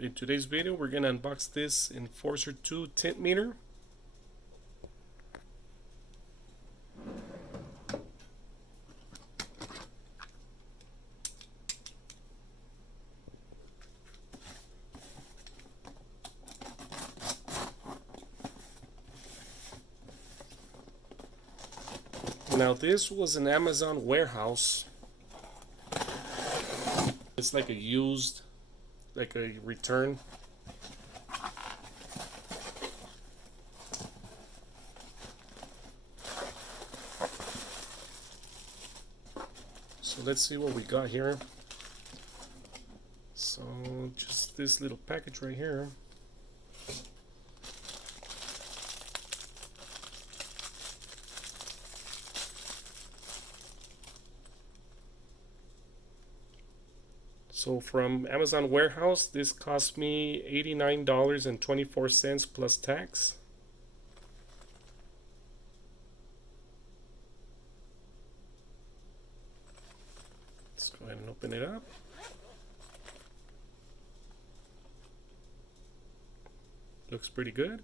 In today's video, we're going to unbox this Enforcer II Tint Meter. Now this was an Amazon warehouse. It's like a used, like a return. So let's see what we got here. So just this little package right here. So from Amazon warehouse, this cost me $89.24 plus tax. Let's go ahead and open it up. Looks pretty good.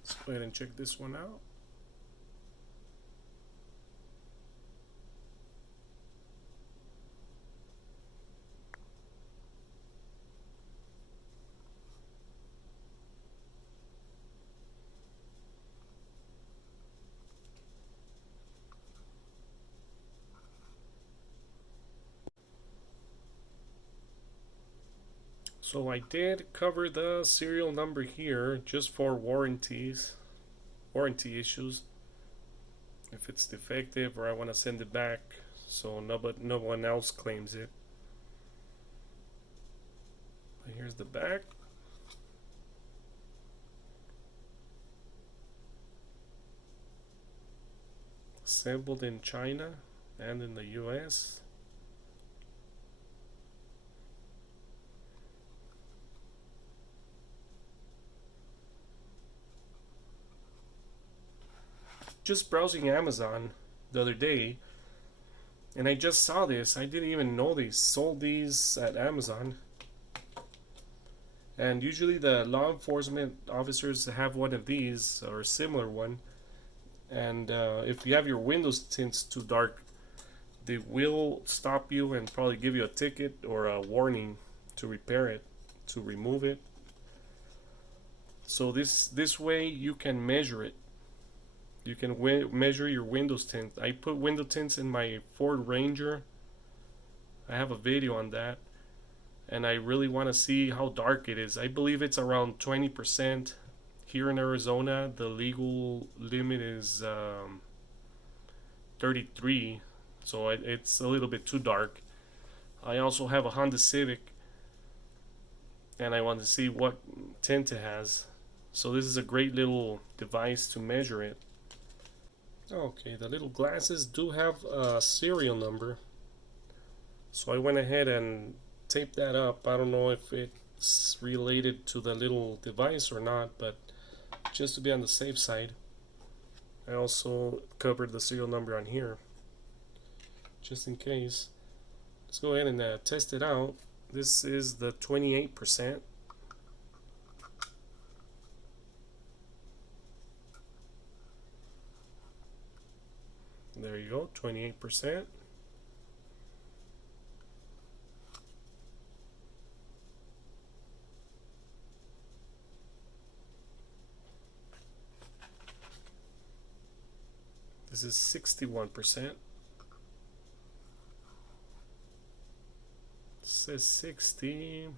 Let's go ahead and check this one out. So I did cover the serial number here just for warranty issues. If it's defective or I want to send it back so no one else claims it. But here's the back. Assembled in China and in the US. Just browsing Amazon the other day, and I just saw this. I didn't even know they sold these at Amazon. And usually the law enforcement officers have one of these or a similar one. And if you have your windows tints too dark, they will stop you and probably give you a ticket or a warning to repair it, to remove it. So this way you can measure it. You can measure your windows tint. I put window tints in my Ford Ranger. I have a video on that, and I really want to see how dark it is. I believe it's around 20%. Here in Arizona, the legal limit is 33, so it's a little bit too dark. I also have a Honda Civic, and I want to see what tint it has. So this is a great little device to measure it. Okay, the little glasses do have a serial number, so I went ahead and taped that up. I don't know if it's related to the little device or not, but just to be on the safe side, I also covered the serial number on here, just in case. Let's go ahead and test it out. This is the 28%. There you go, 28%. This is 61%. It says 60.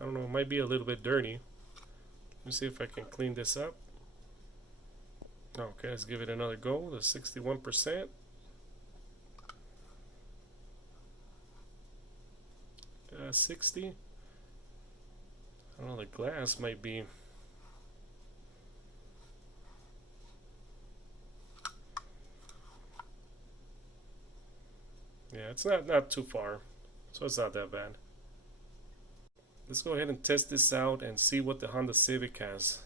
I don't know, it might be a little bit dirty. Let me see if I can clean this up. Okay, let's give it another go. The 61%. 60. I don't know, the glass might be. Yeah, it's not too far, so it's not that bad. Let's go ahead and test this out and see what the Honda Civic has.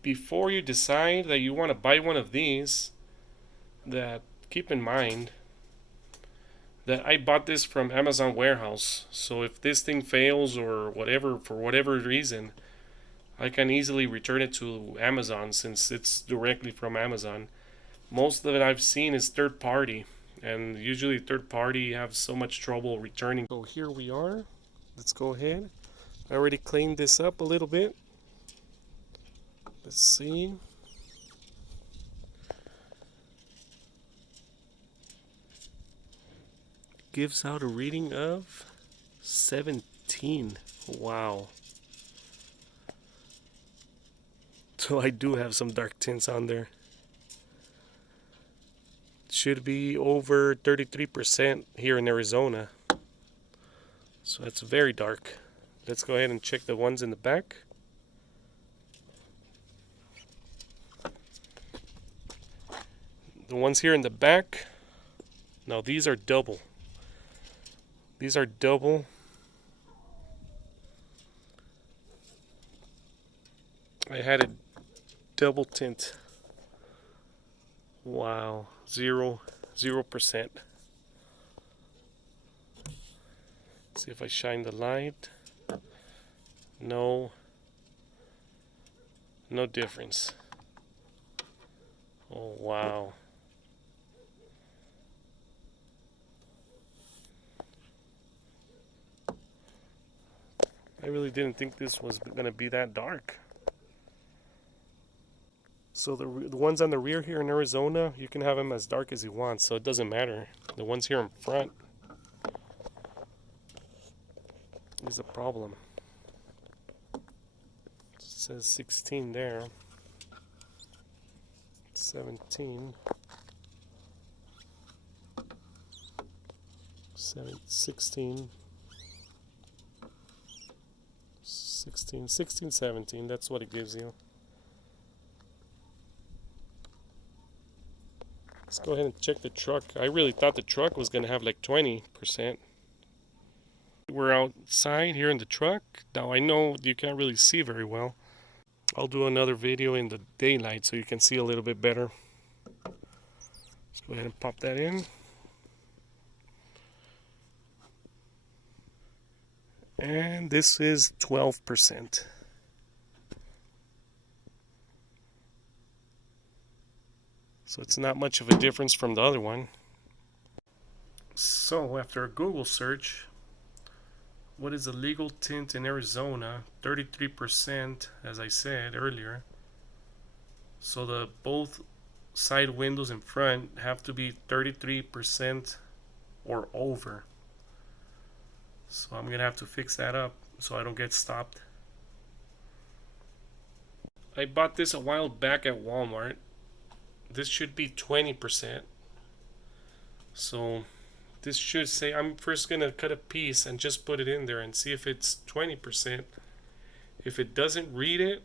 Before you decide that you want to buy one of these, that keep in mind that I bought this from Amazon warehouse. So if this thing fails or whatever, for whatever reason, I can easily return it to Amazon since it's directly from Amazon. Most of it I've seen is third party, and usually third party have so much trouble returning. So here we are. Let's go ahead. I already cleaned this up a little bit. Let's see. Gives out a reading of 17. Wow. So I do have some dark tints on there. Should be over 33% here in Arizona. So that's very dark. Let's go ahead and check the ones in the back. The ones here in the back, now these are double. These are double. I had a double tint. Wow, 0%. See if I shine the light. No difference. Oh wow. I really didn't think this was going to be that dark. So the ones on the rear here in Arizona, you can have them as dark as you want, so it doesn't matter. The ones here in front is a problem. It says 16 there. 17. 16. 17, that's what it gives you. Let's go ahead and check the truck. I really thought the truck was going to have like 20%. We're outside here in the truck. Now I know you can't really see very well. I'll do another video in the daylight so you can see a little bit better. Let's go ahead and pop that in. And this is 12%. So it's not much of a difference from the other one. So after a Google search, what is a legal tint in Arizona? 33%, as I said earlier. So the both side windows in front have to be 33% or over. So I'm gonna have to fix that up so I don't get stopped. I bought this a while back at Walmart. This should be 20%. So this should say, I'm first gonna cut a piece and just put it in there and see if it's 20%. If it doesn't read it,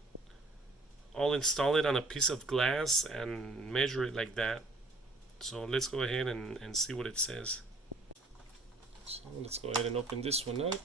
I'll install it on a piece of glass and measure it like that. So let's go ahead and see what it says. So let's go ahead and open this one up.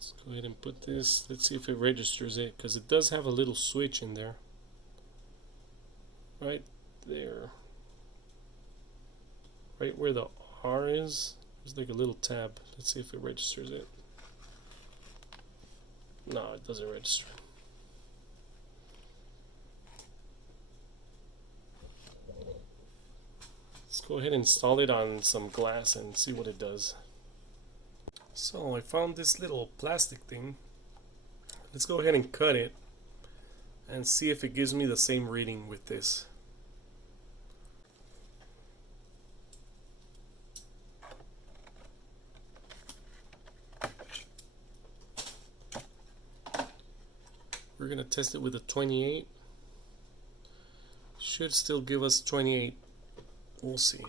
Let's go ahead and put this, let's see if it registers it, because it does have a little switch in there. Right there. Right where the R is, there's like a little tab. Let's see if it registers it. No, it doesn't register. Let's go ahead and install it on some glass and see what it does. So I found this little plastic thing. Let's go ahead and cut it and see if it gives me the same reading with this. We're gonna test it with a 28. Should still give us 28. We'll see.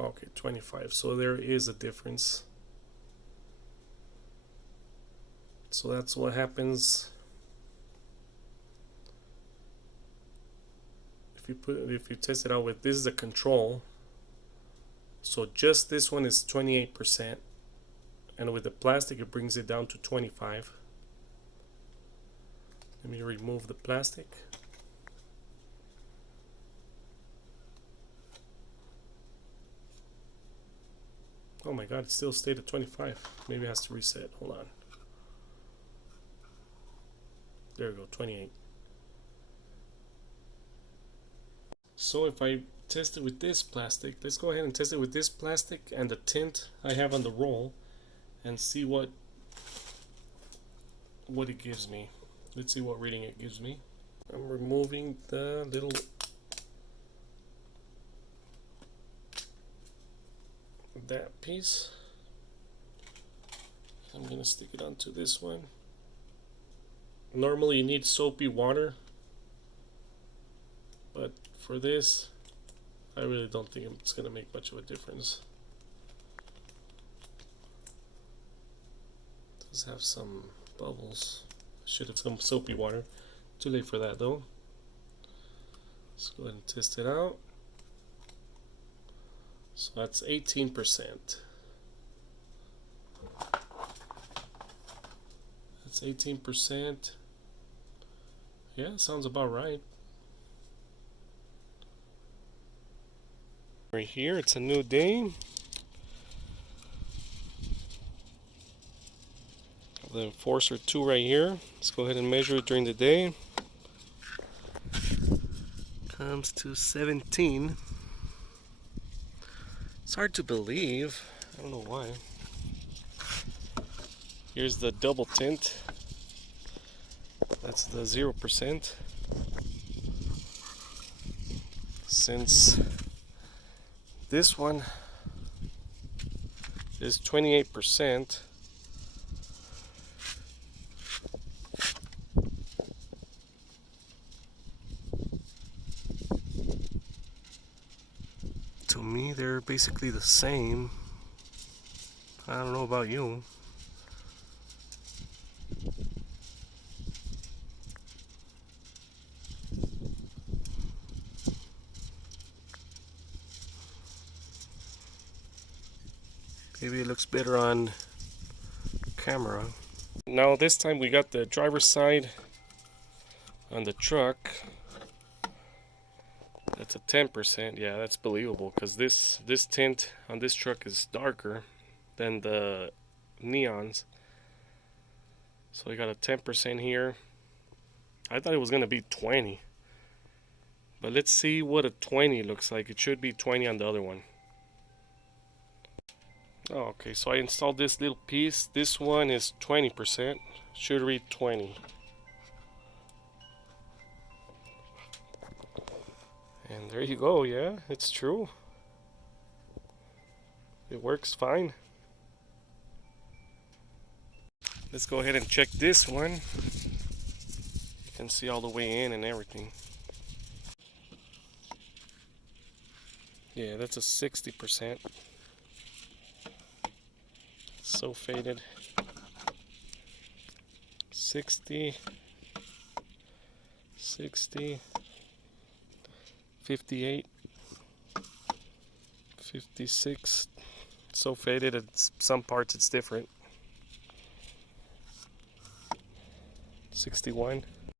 Okay, 25. So there is a difference. So that's what happens if you test it out with, this is a control. So just this one is 28%, and with the plastic it brings it down to 25. Let me remove the plastic. Oh my god, it still stayed at 25. Maybe it has to reset. Hold on. There we go, 28. So if I test it with this plastic, let's go ahead and test it with this plastic and the tint I have on the roll and see what it gives me. Let's see what reading it gives me. I'm removing the little that piece. I'm gonna stick it onto this one. Normally you need soapy water, but for this I really don't think it's gonna make much of a difference. It does have some bubbles. Should have some soapy water. Too late for that though. Let's go ahead and test it out. So that's 18%. That's 18%. Yeah, sounds about right. Right here, it's a new day. The Enforcer 2 right here. Let's go ahead and measure it during the day. Comes to 17. It's hard to believe. I don't know why. Here's the double tint. That's the 0%. Since this one is 28%, to me they're basically the same. I don't know about you. Maybe it looks better on camera. Now this time we got the driver's side on the truck. That's a 10%. Yeah, that's believable because this tint on this truck is darker than the neons. So we got a 10% here. I thought it was gonna be 20. But let's see what a 20 looks like. It should be 20 on the other one. Oh, okay, so I installed this little piece. This one is 20%. Should read 20. And there you go, yeah, it's true. It works fine. Let's go ahead and check this one. You can see all the way in and everything. Yeah, that's a 60%. So faded. 60, 60, 58, 56. So faded, it's some parts it's different. 61.